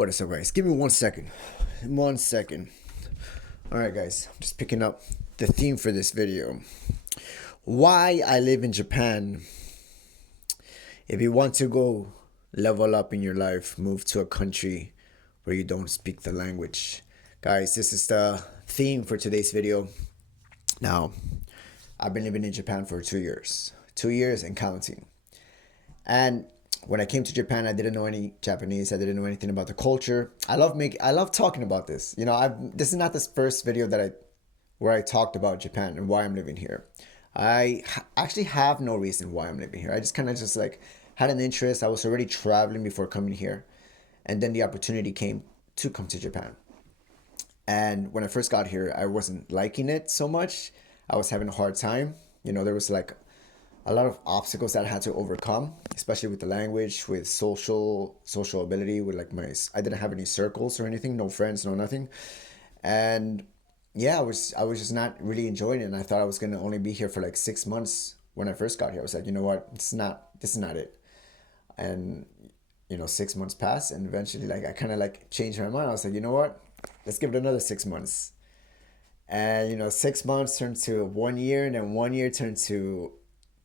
What is up, guys? Give me 1 second. 1 second. Alright, guys. I'm just picking up the theme for this video. Why I live in Japan. If you want to go level up in your life, move to a country where you don't speak the language. Guys, this is the theme for today's video. Now, I've been living in Japan for 2 years. 2 years and counting. And when I came to Japan, I didn't know any Japanese. I didn't know anything about the culture. I love talking about this. This is not the first video where I talked about Japan and why I'm living here. Actually have no reason why I'm living here. I just kind of had an interest. I was already traveling before coming here, and then the opportunity came to come to Japan. And when I first got here, I wasn't liking it so much. I was having a hard time. There was a lot of obstacles that I had to overcome, especially with the language, with social ability, with I didn't have any circles or anything, no friends, no nothing. And yeah, I was just not really enjoying it. And I thought I was gonna only be here for 6 months when I first got here. I was like, you know what, this is not it. And 6 months passed, and eventually I kind of changed my mind. I was like, you know what, let's give it another 6 months. And 6 months turned to 1 year, and then 1 year turned to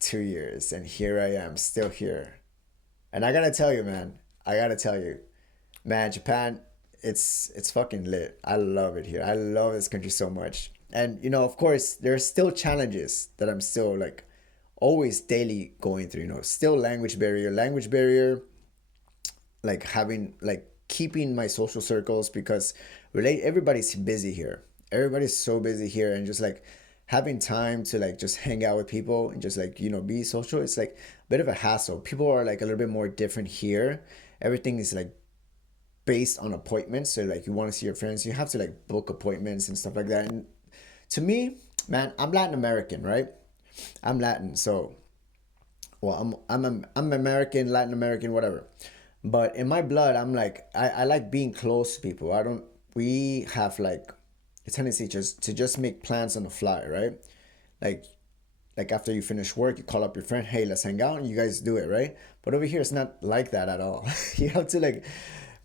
2 years, and here I am, still here. And I gotta tell you, man, Japan, it's fucking lit. I love it here. I love this country so much. And of course, there are still challenges that I'm still always daily going through. Still language barrier, having keeping my social circles, because everybody's busy here. Everybody's so busy here, and just having time to just hang out with people and just be social, it's a bit of a hassle. People are a little bit more different here. Everything is based on appointments. So you want to see your friends, you have to book appointments and stuff like that. And to me, man, I'm Latin American, right? I'm Latin, so well, I'm American, Latin American, whatever. But in my blood, I like being close to people. I don't We have a tendency to just make plans on the fly, right? Like after you finish work, you call up your friend, hey, let's hang out, and you guys do it, right? But over here, it's not like that at all. You have to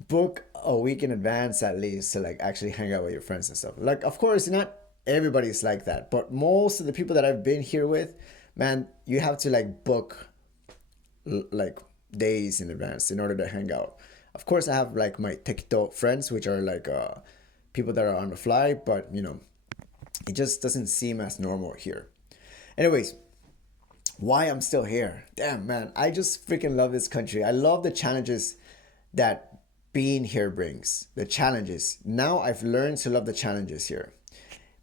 book a week in advance at least to actually hang out with your friends and stuff. Of course, not everybody's like that, but most of the people that I've been here with, man, you have to book days in advance in order to hang out. Of course, I have my tekito friends, which are people that are on the fly, but it just doesn't seem as normal here. Anyways, why I'm still here? Damn, man, I just freaking love this country. I love the challenges that being here brings. The challenges. Now I've learned to love the challenges here.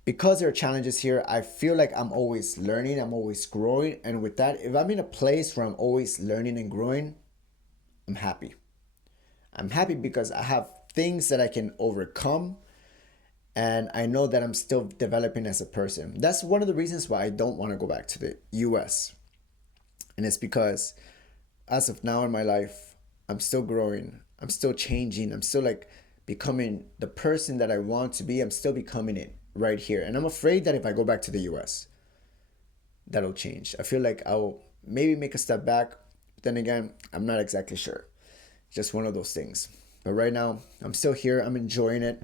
Because there are challenges here, I feel like I'm always learning, I'm always growing. And with that, if I'm in a place where I'm always learning and growing, I'm happy. I'm happy because I have things that I can overcome, and I know that I'm still developing as a person. That's one of the reasons why I don't want to go back to the US. And it's because as of now in my life, I'm still growing, I'm still changing, I'm still becoming the person that I want to be. I'm still becoming it right here. And I'm afraid that if I go back to the US, that'll change. I feel like I'll maybe make a step back, but then again, I'm not exactly sure. Just one of those things. But right now, I'm still here. I'm enjoying it.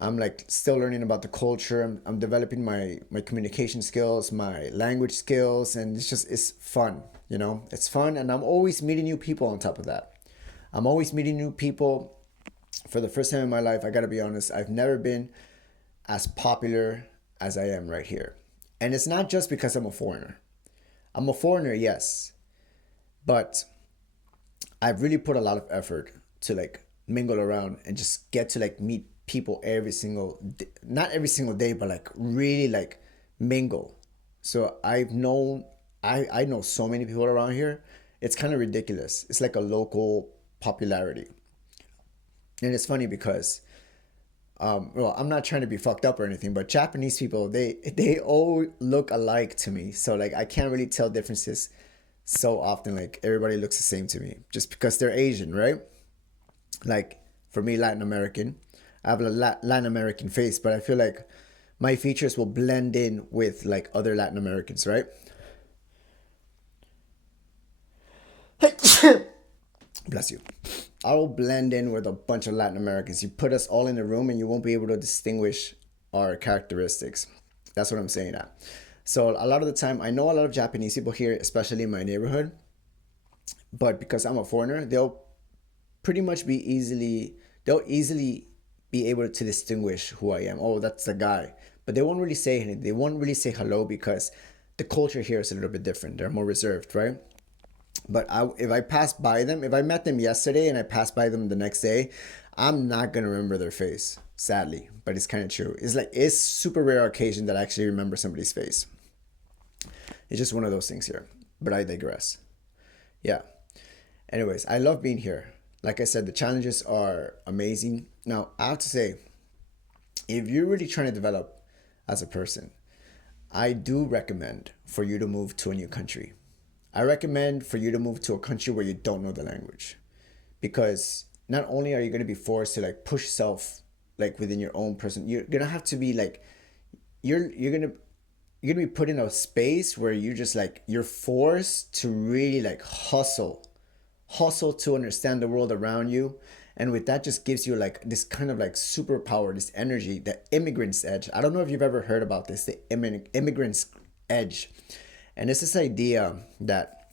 I'm still learning about the culture. I'm developing my communication skills, my language skills, and it's fun. It's fun, and I'm always meeting new people on top of that. I'm always meeting new people. For the first time in my life, I gotta be honest, I've never been as popular as I am right here. And it's not just because I'm a foreigner. I'm a foreigner, yes, but I've really put a lot of effort to mingle around and just get to meet people every single day. Not every single day, but really mingle. So I know so many people around here. It's kind of ridiculous. It's like a local popularity. And it's funny because well, I'm not trying to be fucked up or anything, but Japanese people, they all look alike to me. So I can't really tell differences so often. Everybody looks the same to me just because they're Asian, right? For me, Latin American, I have a Latin American face, but I feel my features will blend in with other Latin Americans, right? Bless you. I'll blend in with a bunch of Latin Americans. You put us all in a room and you won't be able to distinguish our characteristics. That's what I'm saying at. So a lot of the time, I know a lot of Japanese people here, especially in my neighborhood, but because I'm a foreigner, they'll easily be able to distinguish who I am. Oh, that's the guy. But they won't really say anything. They won't really say hello because the culture here is a little bit different. They're more reserved, right? But if I pass by them, if I met them yesterday and I pass by them the next day, I'm not gonna remember their face, sadly. But it's kind of true. It's super rare occasion that I actually remember somebody's face. It's just one of those things here. But I digress. Yeah. Anyways, I love being here. Like I said, the challenges are amazing. Now, I have to say, if you're really trying to develop as a person, I do recommend for you to move to a new country. I recommend for you to move to a country where you don't know the language, because not only are you going to be forced to like push self like within your own person, you're going to have to be like you're going to you're going to be put in a space where you're just like you're forced to really like hustle to understand the world around you. And with that just gives you like this kind of like superpower, this energy, the immigrant's edge. I don't know if you've ever heard about this, the immigrant's edge. And it's this idea that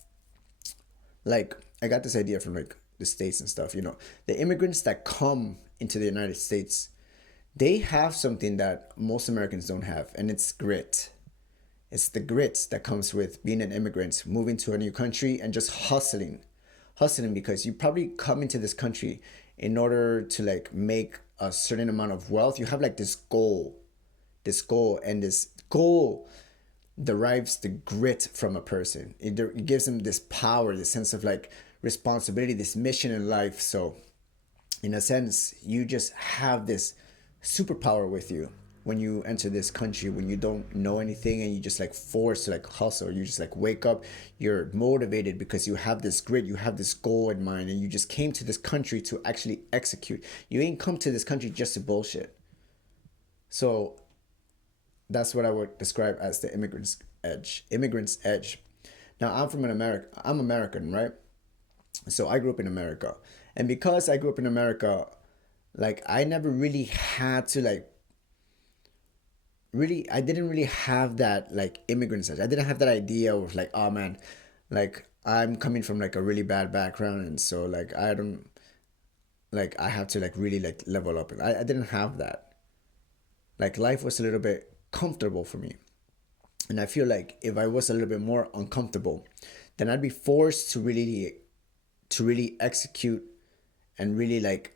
like I got this idea from like the States and stuff, the immigrants that come into the United States, they have something that most Americans don't have, and it's grit. It's the grit that comes with being an immigrant, moving to a new country and just hustling because you probably come into this country in order to like make a certain amount of wealth. You have like and this goal derives the grit from a person. It gives them this power, this sense of like responsibility, this mission in life. So in a sense, you just have this superpower with you when you enter this country, when you don't know anything and you just like forced to like hustle. You just like wake up, you're motivated because you have this grit, you have this goal in mind, and you just came to this country to actually execute. You ain't come to this country just to bullshit. So that's what I would describe as the immigrant's edge. Now I'm American, right? So I grew up in America, and because I grew up in America, like I never really had to like really I didn't really have that like immigrant edge. I didn't have that idea of like, oh man, like I'm coming from like a really bad background, and so like I don't like I have to like really like level up. I didn't have that. Like life was a little bit comfortable for me. And I feel like if I was a little bit more uncomfortable, then I'd be forced to really execute and really like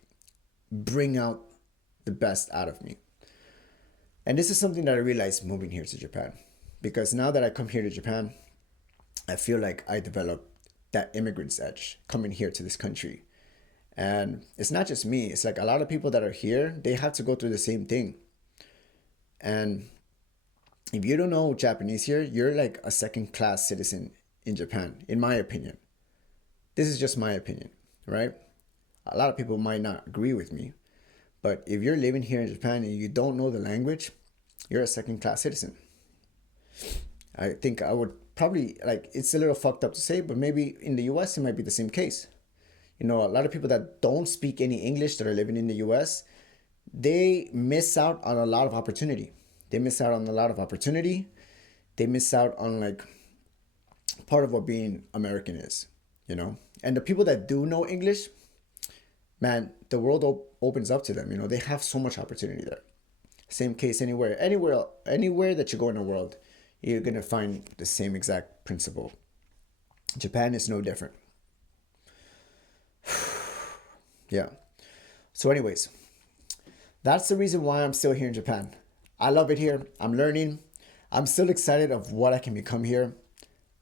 bring out the best out of me. And this is something that I realized moving here to Japan. Because now that I come here to Japan, I feel like I developed that immigrant's edge coming here to this country. And it's not just me, it's like a lot of people that are here, they have to go through the same thing. And if you don't know Japanese here, you're like a second class citizen in Japan, in my opinion. This is just my opinion, right? A lot of people might not agree with me, but if you're living here in Japan and you don't know the language, you're a second class citizen. I think I would probably, like, it's a little fucked up to say, but maybe in the US it might be the same case. A lot of people that don't speak any English that are living in the US, they miss out on a lot of opportunity. They miss out on a lot of opportunity. They miss out on like part of what being American is. And the people that do know English, man, the world opens up to them. They have so much opportunity there. Same case anywhere that you go in the world, you're gonna find the same exact principle. Japan is no different. Yeah. So anyways, that's the reason why I'm still here in Japan. I love it here. I'm learning. I'm still excited of what I can become here.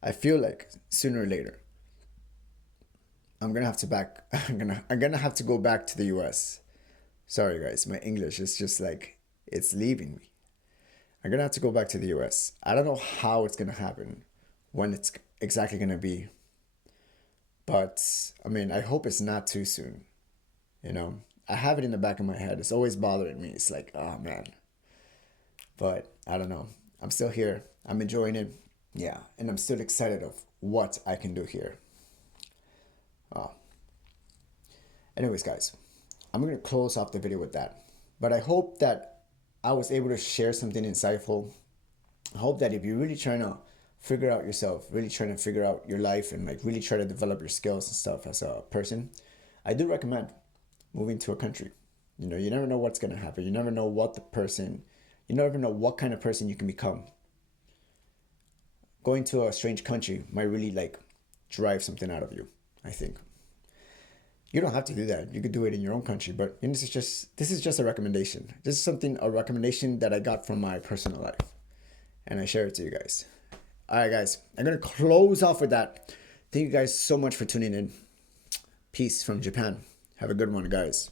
I feel like sooner or later, I'm gonna have to back. I'm gonna have to go back to the U.S. Sorry guys, my English is just like it's leaving me. I'm gonna have to go back to the U.S. I don't know how it's gonna happen, when it's exactly gonna be. But I mean, I hope it's not too soon. I have it in the back of my head. It's always bothering me. It's like, oh man. But I don't know. I'm still here. I'm enjoying it. Yeah, and I'm still excited of what I can do here. Oh. Anyways, guys, I'm going to close off the video with that. But I hope that I was able to share something insightful. I hope that if you're really trying to figure out yourself, really trying to figure out your life and like really try to develop your skills and stuff as a person, I do recommend moving to a country. You know, you never know what's going to happen. You never know you never know what kind of person you can become. Going to a strange country might really like drive something out of you, I think. You don't have to do that. You could do it in your own country, but this is just a recommendation. This is a recommendation that I got from my personal life, and I share it to you guys. All right, guys, I'm gonna close off with that. Thank you guys so much for tuning in. Peace from Japan. Have a good one, guys.